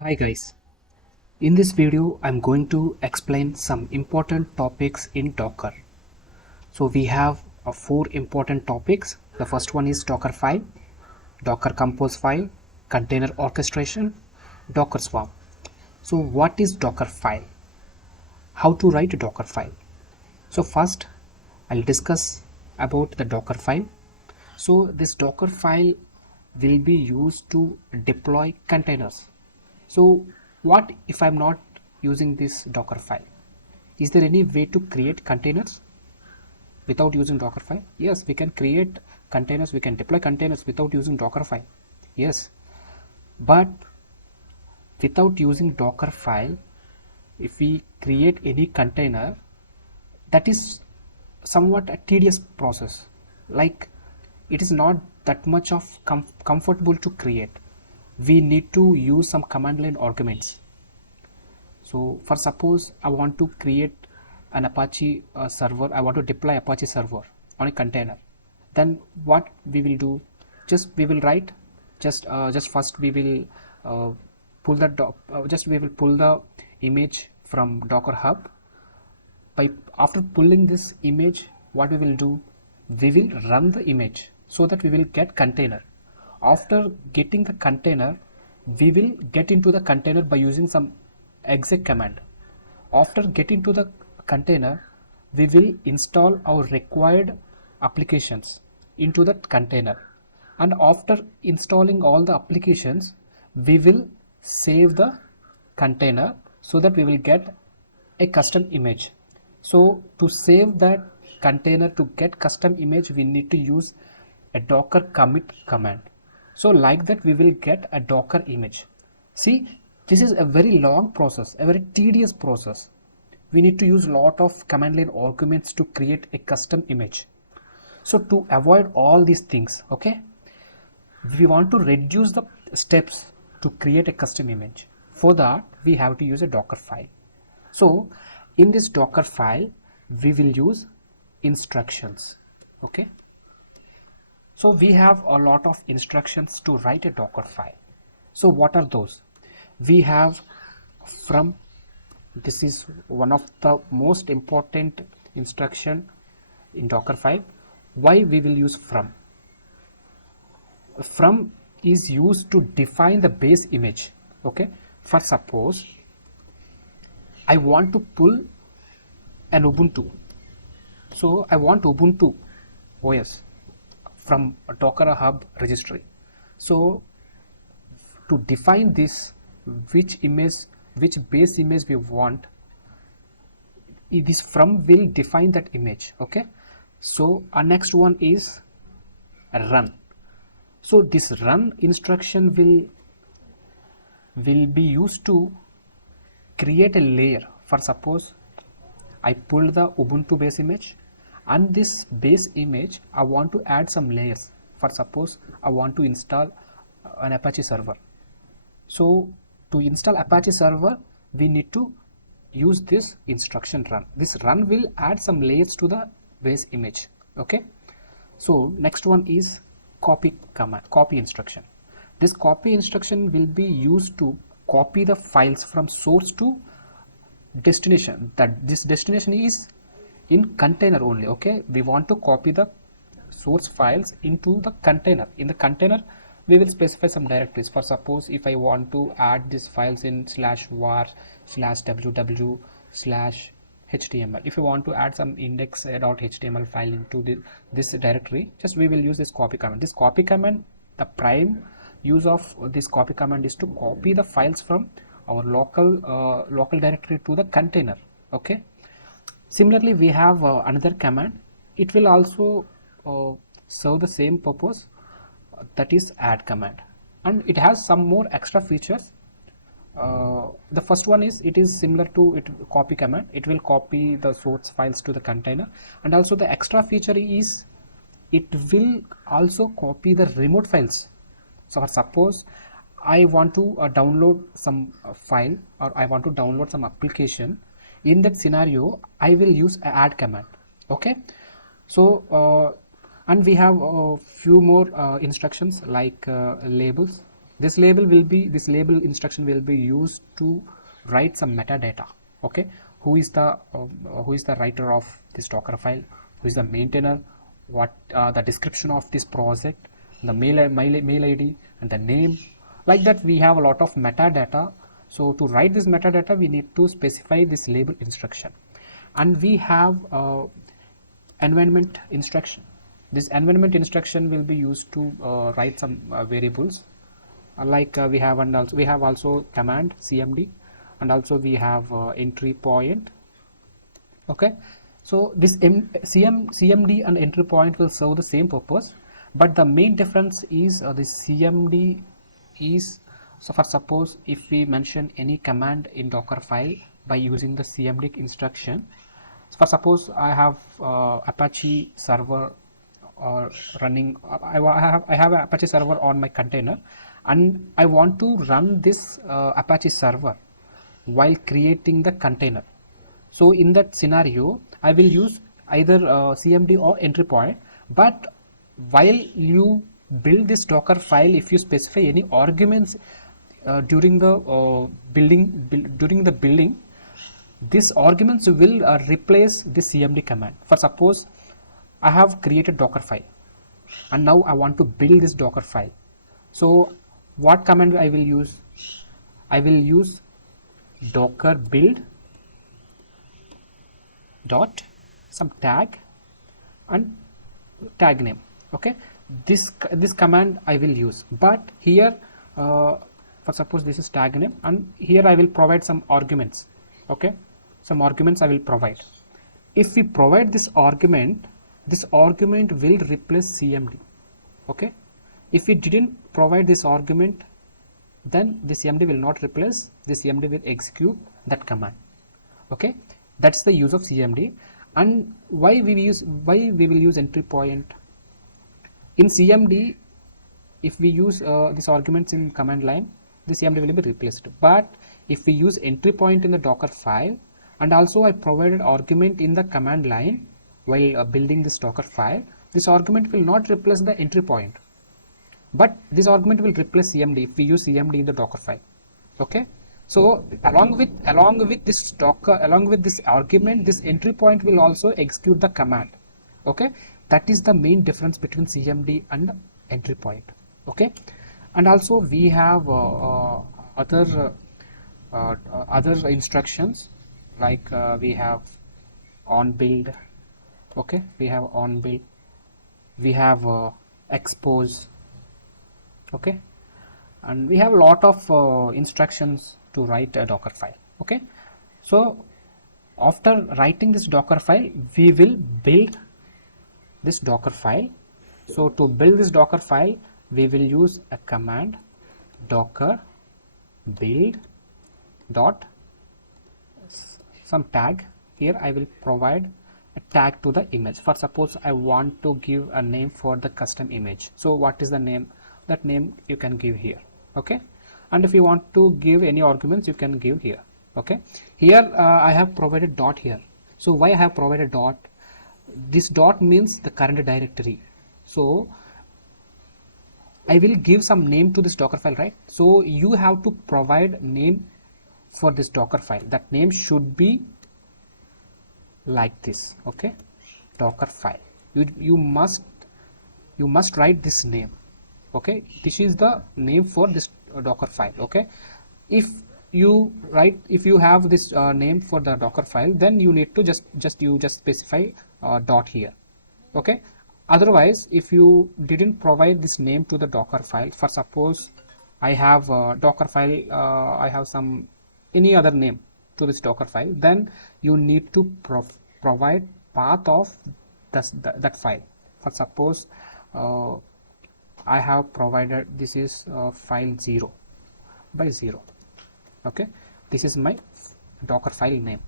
Hi guys, in this video I'm going to explain some important topics in Docker. So we have four important topics. The first one is Dockerfile, Dockercompose file, container orchestration, Docker Swarm. So what is Dockerfile? How to write a Dockerfile? So first I'll discuss about the Dockerfile. So this Dockerfile will be used to deploy containers. So what if I'm not using this Dockerfile? Is there any way to create containers without using Dockerfile? Yes, we can create containers, we can deploy containers without using Dockerfile. Yes, but without using Dockerfile, if we create any container, that is somewhat a tedious process. Like it is not that much of comfortable to create. We need to use some command line arguments. So for suppose I want to create an Apache server, I want to deploy Apache server on a container, then what we will do, just we will write just first we will pull the image from Docker Hub. After pulling this image, what we will do, we will run the image so that we will get container. After getting the container, we will get into the container by using some exec command. After getting to the container, we will install our required applications into that container, and after installing all the applications, we will save the container so that we will get a custom image. So to save that container, to get custom image, we need to use a docker commit command. So like that we will get a Docker image. See, this is a very long process, a very tedious process. We need to use a lot of command line arguments to create a custom image. So to avoid all these things, okay, we want to reduce the steps to create a custom image. For that, we have to use a Docker file. So in this Docker file, we will use instructions, okay. So we have a lot of instructions to write a Docker file. So what are those? We have from, this is one of the most important instruction in Docker file. Why we will use from? From is used to define the base image, okay. For suppose I want to pull an Ubuntu. So I want Ubuntu OS from a Docker Hub registry. So to define this, which base image we want, this from will define that image, okay. So our next one is a run. So this run instruction will be used to create a layer. For suppose I pulled the Ubuntu base image, and this base image I want to add some layers. For suppose I want to install an Apache server. So to install Apache server, we need to use this instruction run. This run will add some layers to the base image, okay. So next one is copy command, copy instruction. This copy instruction will be used to copy the files from source to destination. That this destination is in container only, okay. We want to copy the source files into the container. In the container, we will specify some directories. For suppose if I want to add these files in /var/www/html, if you want to add some index.html file into this directory, just we will use this copy command. This copy command, the prime use of this copy command is to copy the files from our local directory to the container, okay. Similarly, we have another command. It will also serve the same purpose, that is add command, and it has some more extra features. The first one is, it is similar to copy command. It will copy the source files to the container, and also the extra feature is it will also copy the remote files. So for suppose I want to download some file, or I want to download some application. In that scenario, I will use a add command, okay. So and we have a few more instructions like labels. This label instruction will be used to write some metadata. Okay, who is the writer of this Docker file, who is the maintainer, what the description of this project, the mail ID and the name. Like that, we have a lot of metadata. So to write this metadata, we need to specify this label instruction. And we have environment instruction. This environment instruction will be used to write some variables, like we have also command cmd, and also we have entry point. Okay, so this cmd and entry point will serve the same purpose, but the main difference is this cmd is, so for suppose if we mention any command in Dockerfile by using the cmd instruction. For suppose I have Apache server running. I have an Apache server on my container, and I want to run this Apache server while creating the container. So in that scenario, I will use either cmd or entry point. But while you build this Docker file, if you specify any arguments during the building, these arguments will replace the cmd command. For suppose I have created Docker file and now I want to build this Docker file. So what command I will use? I will use docker build dot some tag and tag name. Okay, this command I will use, but here for suppose this is tag name, and here I will provide some arguments. Okay, some arguments I will provide. If we provide this argument will replace cmd. Okay, if we didn't provide this argument, then the cmd will not replace, the cmd will execute that command. Okay, that's the use of cmd. And why we will use entry point in cmd? If we use these arguments in command line, the cmd will be replaced. But if we use entry point in the Docker file, and also I provided argument in the command line while building this Docker file, this argument will not replace the entry point, but this argument will replace cmd if we use cmd in the Docker file. Okay, so along with this argument, this entry point will also execute the command. Okay, that is the main difference between cmd and entry point. Okay, and also we have other instructions, like we have on build. Okay, we have on build, we have expose. Okay, and we have a lot of instructions to write a Docker file. Okay, so after writing this Docker file, we will build this Docker file. So to build this Docker file, we will use a command docker build dot some tag. Here I will provide a tag to the image. For suppose I want to give a name for the custom image. So what is the name? That name you can give here. Okay, and if you want to give any arguments, you can give here. Okay, here I have provided dot here. So why I have provided dot? This dot means the current directory. So I will give some name to this Docker file, right? So you have to provide name for this Docker file. That name should be like this. Okay, Docker file. You must write this name. Okay, this is the name for this Docker file. Okay, if you have this name for the Docker file, then you need to just specify dot here. Okay, otherwise if you didn't provide this name to the Docker file, for suppose I have Docker file, I have some any other name to this Docker file, then you need to provide path of that file. For suppose I have provided this is file 0 by 0. Okay, this is my Docker file name.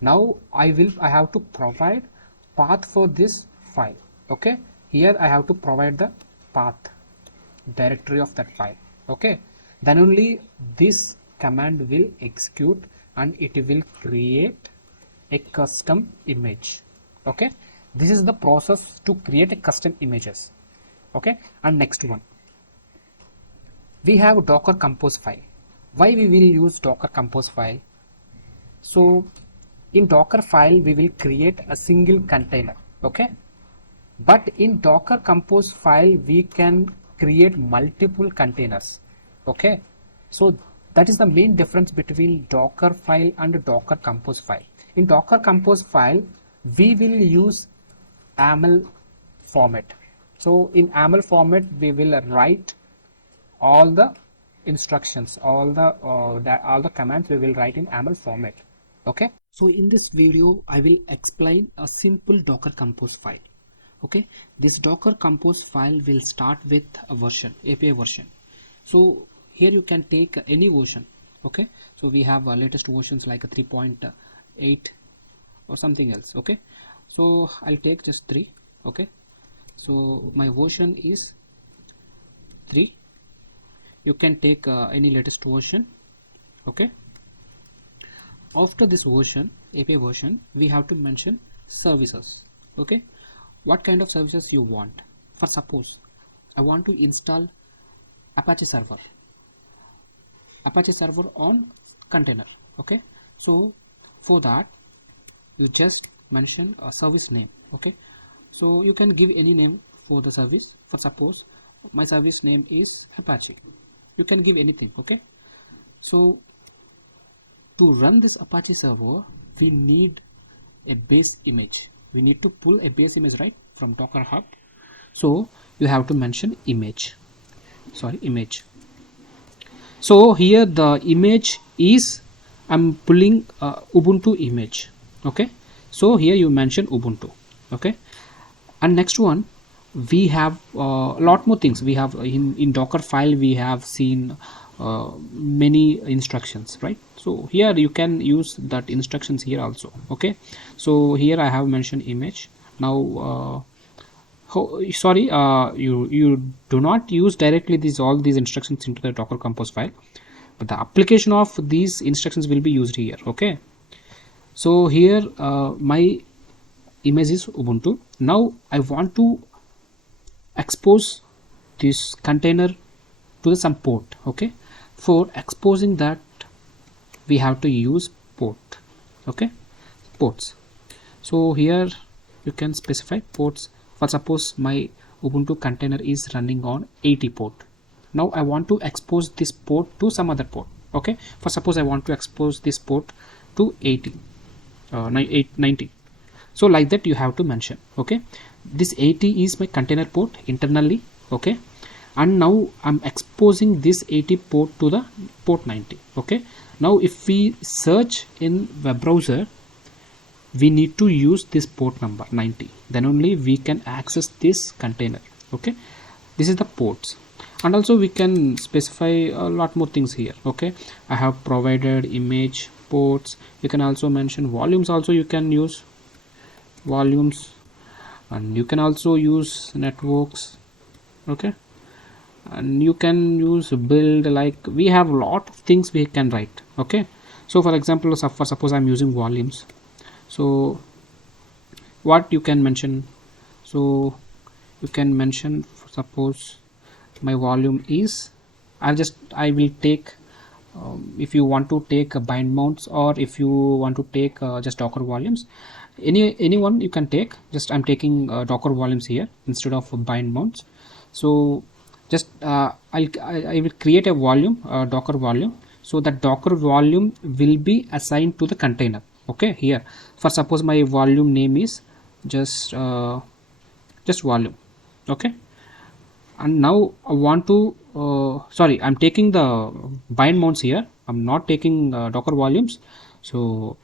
Now I have to provide path for this file. Okay, here I have to provide the path directory of that file. Okay, then only this command will execute and it will create a custom image. Okay, this is the process to create a custom images. Okay, and next one, we have Dockercompose file. Why we will use Dockercompose file? So in Dockerfile we will create a single container, okay, but in Dockercompose file we can create multiple containers, okay. So that is the main difference between Dockerfile and Dockercompose file. In Dockercompose file we will use YAML format. So in YAML format we will write all the instructions, all the commands we will write in YAML format, okay. So in this video I will explain a simple Dockercompose file, okay. This Dockercompose file will start with a version, API version. So here you can take any version, okay. So we have latest versions like a 3.8 or something else, okay. So I'll take just 3, okay. So my version is 3. You can take any latest version, okay. After this version, API version, we have to mention services, okay. What kind of services you want? For suppose I want to install Apache server on container, okay. So for that you just mention a service name, okay. So you can give any name for the service. For suppose my service name is Apache, you can give anything, okay. So to run this Apache server we need a base image. We need to pull a base image, right, from Docker Hub. So you have to mention image. So here the image is, I'm pulling Ubuntu image, okay. So here you mention Ubuntu, okay. And next one, we have a lot more things. We have in Dockerfile we have seen many instructions, right. So here you can use that instructions here also, okay. So here I have mentioned image. Now you do not use directly all these instructions into the Dockercompose file, but the application of these instructions will be used here, okay. So here my image is Ubuntu. Now I want to expose this container to some port, okay. For exposing that we have to use port, okay, ports. So here you can specify ports. For suppose my Ubuntu container is running on 80 port. Now I want to expose this port to some other port, okay. For suppose I want to expose this port to 90. So like that you have to mention, okay. This 80 is my container port internally, okay. And now I'm exposing this 80 port to the port 90, okay. Now if we search in web browser we need to use this port number 90, then only we can access this container, okay. This is the ports. And also we can specify a lot more things here, okay. I have provided image, ports. You can also mention volumes. Also you can use volumes, and you can also use networks, okay. And you can use build, like we have a lot of things we can write, okay. So for example, for suppose I'm using volumes. So what you can mention? So you can mention, for suppose my volume is, I will take if you want to take bind mounts, or if you want to take just Docker volumes, anyone you can take. Just I'm taking Docker volumes here instead of bind mounts. So just I will create a volume, Docker volume. So that Docker volume will be assigned to the container, okay. Here for suppose my volume name is just volume, okay. And now I want to I'm taking the bind mounts here. I'm not taking Docker volumes. So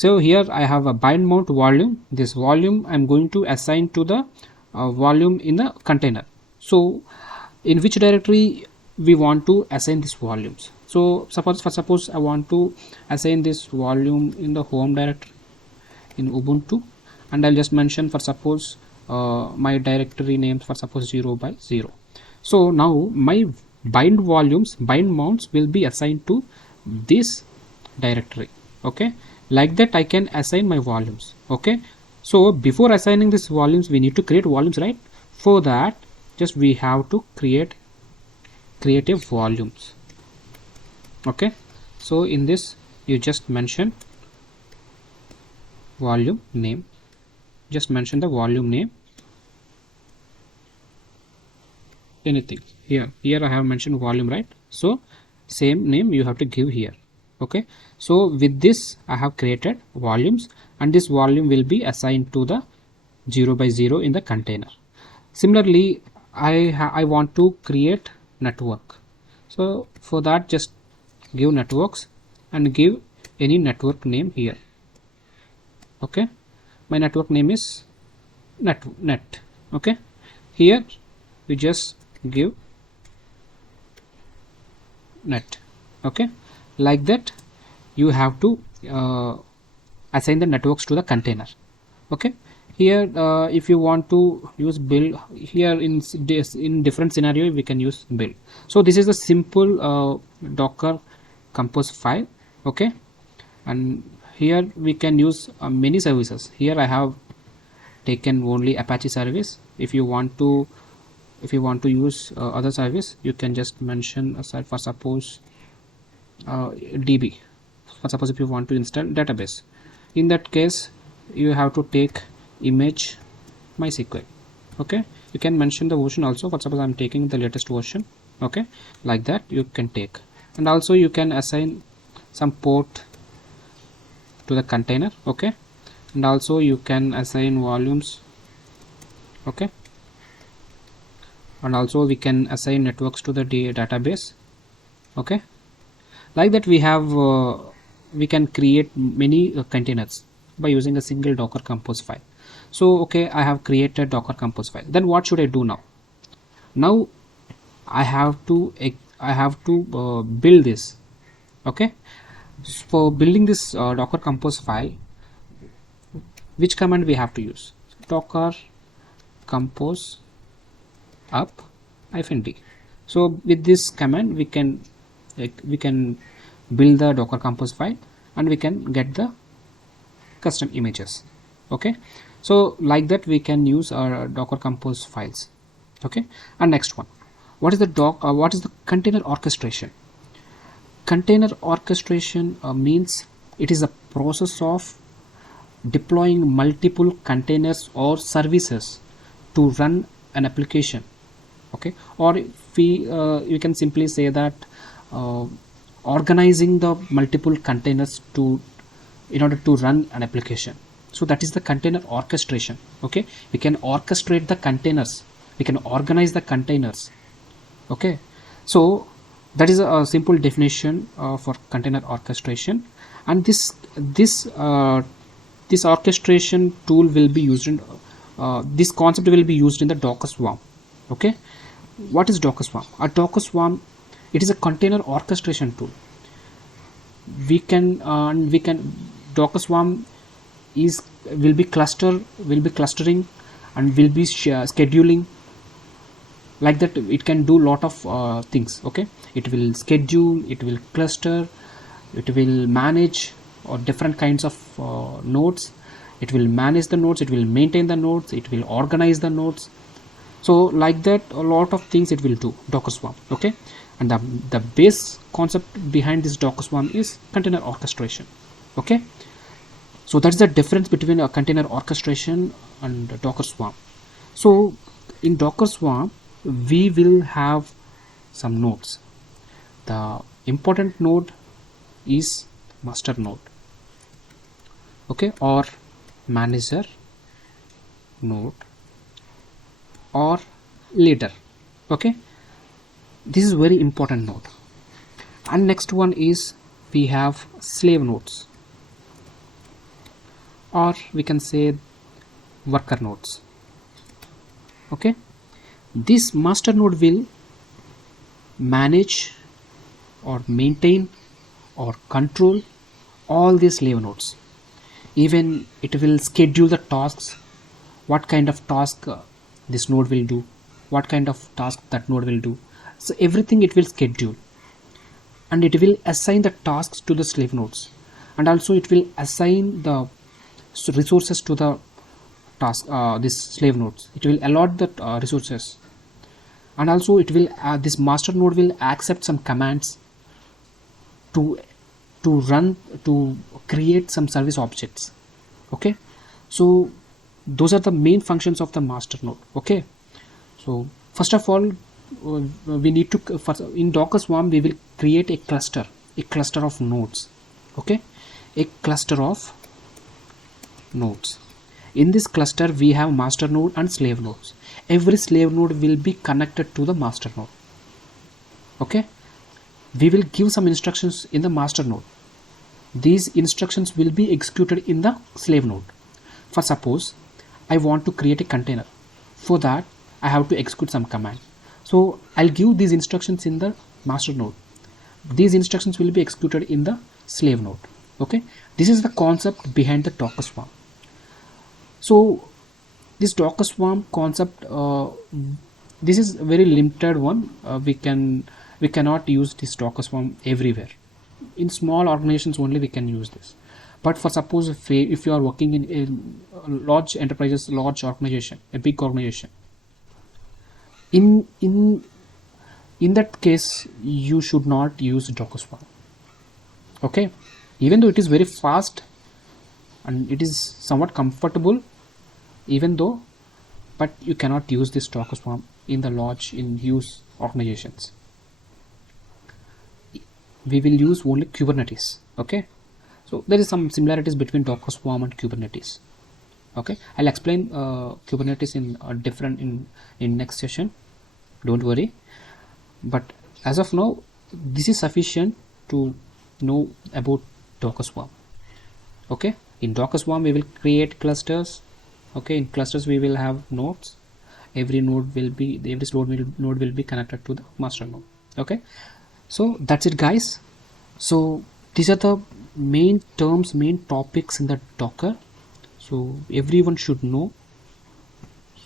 here I have a bind mount volume. This volume I'm going to assign to the volume in the container. So in which directory we want to assign these volumes? So suppose I want to assign this volume in the home directory in Ubuntu, and I'll just mention, for suppose my directory name, for suppose 0/0. So now my bind mounts will be assigned to this directory, okay. Like that I can assign my volumes, okay. So before assigning these volumes we need to create volumes, right? For that just we have to create create a volumes. Okay, so in this you just mention volume name, just mention the volume name, anything. Here I have mentioned volume, right? So same name you have to give here. Okay, so with this I have created volumes, and this volume will be assigned to the 0 by 0 in the container. Similarly, I want to create network. So for that, just give networks and give any network name here. Okay, my network name is net. Okay, here we just give net. Okay, like that you have to assign the networks to the container. Okay, here if you want to use build, here in different scenario we can use build. So this is a simple Docker compose file. Okay, and here we can use many services. Here I have taken only Apache service. If you want to use other service, you can just mention for suppose DB. For suppose if you want to install database, in that case you have to take image MySQL. Okay, you can mention the version also. For suppose I'm taking the latest version. Okay, like that you can take, and also you can assign some port to the container. Okay, and also you can assign volumes. Okay, and also we can assign networks to the database. Okay, like that we can create many containers by using a single Docker compose file. So okay, I have created Docker compose file. Then what should I do now? Now I have to build this. Okay, for building this Docker compose file, which command we have to use? Docker compose up -d. So with this command we can build the Docker compose file, and we can get the custom images. Okay, so like that we can use our Docker compose files. Okay, and next one, what is the container orchestration? Container orchestration means it is a process of deploying multiple containers or services to run an application. Okay, or we can simply say that organizing the multiple containers in order to run an application. So that is the container orchestration. Okay, we can orchestrate the containers, we can organize the containers. Okay, so that is a simple definition for container orchestration, and this orchestration tool will be used in this concept will be used in the Docker Swarm. Okay, what is Docker Swarm? A Docker Swarm, it is a container orchestration tool. We can Docker Swarm will be clustering and will be scheduling. Like that, it can do lot of things. Okay, it will schedule, it will cluster, it will manage or different kinds of nodes. It will manage the nodes, it will maintain the nodes, it will organize the nodes. So like that, a lot of things it will do, Docker Swarm. Okay, and the base concept behind this Docker Swarm is container orchestration. Okay, so that's the difference between a container orchestration and a Docker Swarm. So in Docker Swarm we will have some nodes. The important node is master node. Okay, or manager node, or leader. Okay, this is very important node. And next one is we have slave nodes, or we can say worker nodes. Okay, this master node will manage or maintain or control all these slave nodes. Even it will schedule the tasks, what kind of task this node will do, what kind of task that node will do. So everything it will schedule, and it will assign the tasks to the slave nodes, and also it will assign the resources to the task this slave nodes. It will allot the resources, and also it will this master node will accept some commands to run, to create some service objects. Okay, so those are the main functions of the master node. Okay, so first of all, we need to in Docker Swarm we will create a cluster of nodes. Okay, a cluster of nodes. In this cluster we have master node and slave nodes. Every slave node will be connected to the master node. Okay, we will give some instructions in the master node. These instructions will be executed in the slave node. For suppose I want to create a container. For that I have to execute some command. So I'll give these instructions in the master node. These instructions will be executed in the slave node. Okay, this is the concept behind the Docker Swarm. So this Docker Swarm concept, this is a very limited one. We cannot use this Docker Swarm everywhere. In small organizations only we can use this. But for suppose if you are working in a large enterprises, large organization, a big organization, in that case you should not use Docker Swarm. Okay, even though it is very fast and it is somewhat comfortable, even though, but you cannot use this Docker Swarm in the large use organizations. We will use only Kubernetes. Okay, so there is some similarities between Docker Swarm and Kubernetes. Okay, I'll explain Kubernetes in next session, don't worry. But as of now, this is sufficient to know about Docker Swarm. Okay, in Docker Swarm we will create clusters. Okay, in clusters we will have nodes. Every node will be connected to the master node. Okay, so that's it, guys. So these are the main terms, main topics in the Docker, so everyone should know.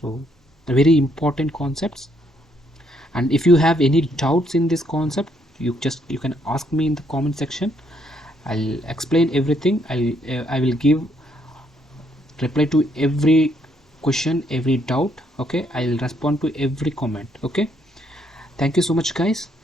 So very important concepts, and if you have any doubts in this concept, you can ask me in the comment section. I'll explain everything. I will give reply to every question, every doubt. Okay, I'll respond to every comment. Okay, thank you so much, guys.